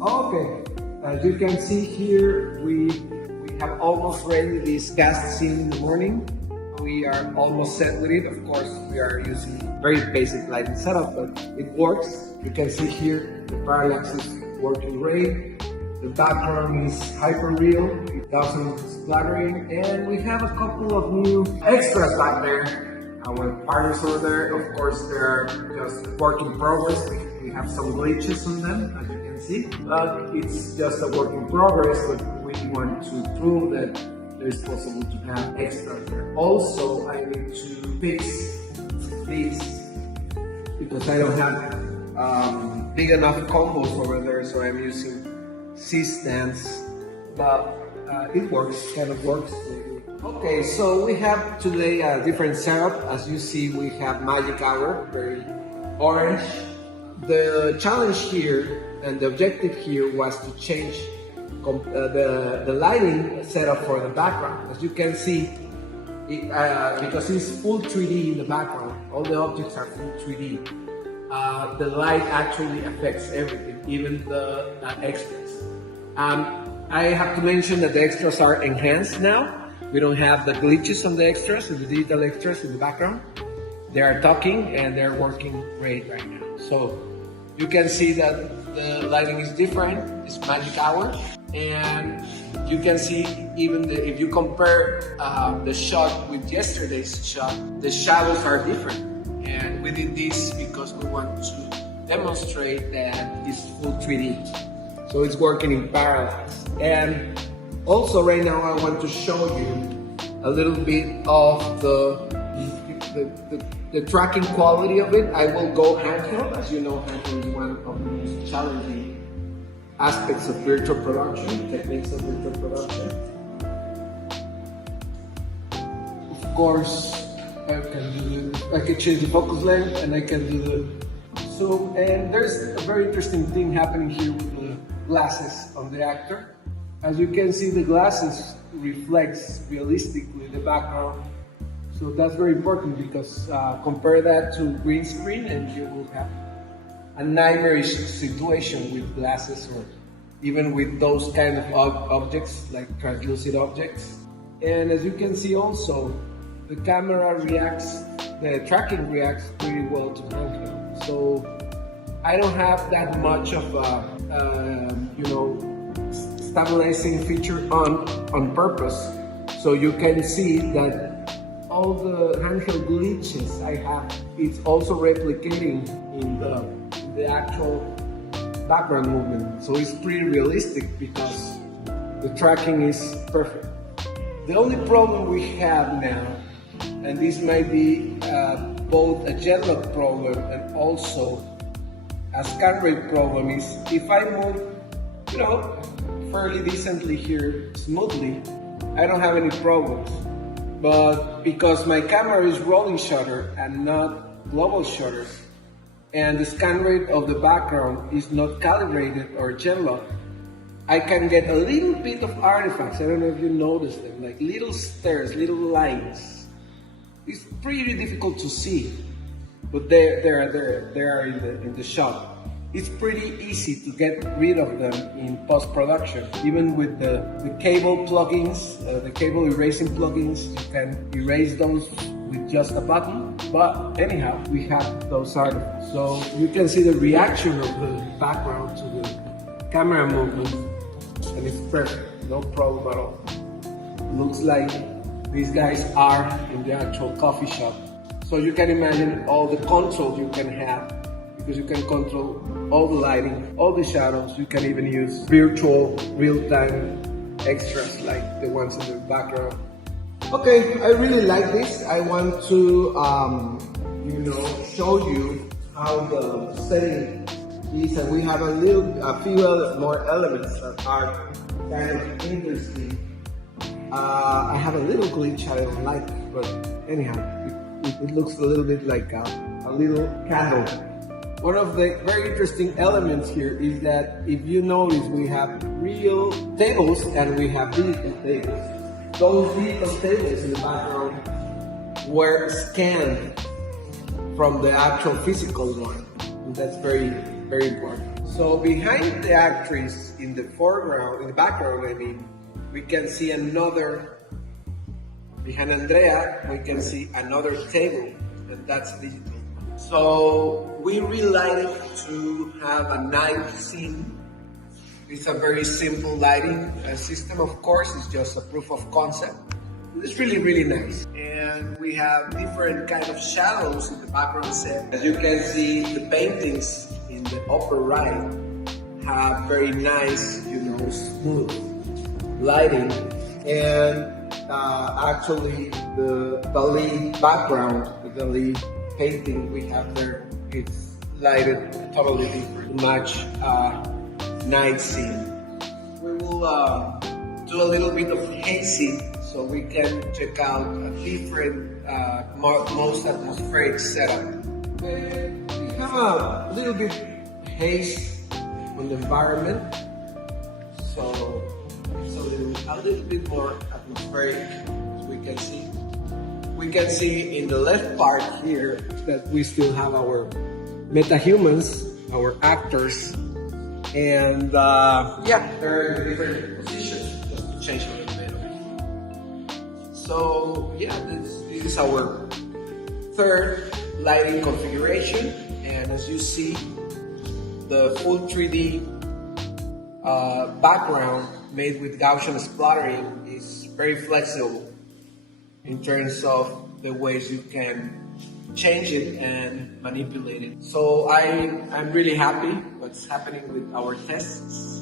Okay, as you can see here, we have almost ready this cast scene in the morning. We are almost set with it. Of course, we are using very basic lighting setup, but it works. You can see here the parallax is working great. The background is hyper real, Gaussian Splatting, and we have a couple of new extras back there. Our partners over there, of course, they're just work in progress. We have some glitches on them, as you can see, but it's just a work in progress. But we want to prove that it's possible to have extras there. Also, I need to fix this because I don't have big enough combos over there, so I'm using C-stands, but it works, kind of works. Okay, so we have today a different setup. As you see, we have magic hour, very orange. The challenge here and the objective here was to change the lighting setup for the background. As you can see, because it's full 3D in the background, all the objects are full 3D. The light actually affects everything, even the extras. I have to mention that the extras are enhanced now. We don't have the glitches on the extras, the digital extras in the background. They are talking and they're working great right now. So you can see that the lighting is different, it's magic hour. And you can see even if you compare the shot with yesterday's shot, the shadows are different. And we did this because we want to demonstrate that it's full 3D. So it's working in parallax. And also right now I want to show you a little bit of the tracking quality of it. I will go handheld. As you know, handheld is one of the most challenging aspects of virtual production, techniques of virtual production. Of course, I can change the focus length and I can do the zoom. And there's a very interesting thing happening here with the glasses of the actor. As you can see, the glasses reflects realistically the background. So that's very important because compare that to green screen and you will have a nightmarish situation with glasses or even with those kind of objects like translucent objects. And as you can see also, the camera reacts, the tracking reacts pretty well to handheld. So I don't have that much of a, stabilizing feature on purpose. So you can see that all the handheld glitches I have, it's also replicating in the actual background movement. So it's pretty realistic because the tracking is perfect. The only problem we have now, and this might be both a jet lag problem and also a scan rate problem, is if I move, fairly decently here, smoothly, I don't have any problems. But because my camera is rolling shutter and not global shutter, and the scan rate of the background is not calibrated or jet lag, I can get a little bit of artifacts. I don't know if you notice them, like little stairs, little lines. It's pretty difficult to see, but they are in the shot. It's pretty easy to get rid of them in post-production. Even with the cable plugins, the cable erasing plugins, you can erase those with just a button. But anyhow, we have those artifacts. So you can see the reaction of the background to the camera movement, and it's perfect, no problem at all. Looks like these guys are in the actual coffee shop. So you can imagine all the control you can have, because you can control all the lighting, all the shadows. You can even use virtual real-time extras like the ones in the background. Okay, I really like this. I want to, show you how the setting is, and we have a few more elements that are kind of interesting. I have a little glitch I don't like, but anyhow, it looks a little bit like a little candle. One of the very interesting elements here is that if you notice, we have real tables and we have digital tables. Those digital tables in the background were scanned from the actual physical one. And that's very, very important. So behind the actress in the foreground, in the background, I mean, we can see another, behind Andrea, we can see another table, and that's digital. So we relight it to have a night scene. It's a very simple lighting system, of course, it's just a proof of concept. It's really, really nice. And we have different kind of shadows in the background set. As you can see, the paintings in the upper right have very nice, smooth lighting. And actually, the Dali background, the Dali painting we have there, it's lighted totally different to match night scene. We will do a little bit of hazy so we can check out a different, most atmospheric setup. We have a little bit haze on the environment, so it's a little bit more atmospheric, as we can see. We can see in the left part here that we still have our meta-humans, our actors, and they're in different positions, just to change a little bit of it. So this is our third lighting configuration, and as you see, the full 3D background made with Gaussian Splatting is very flexible in terms of the ways you can change it and manipulate it. So I'm really happy what's happening with our tests.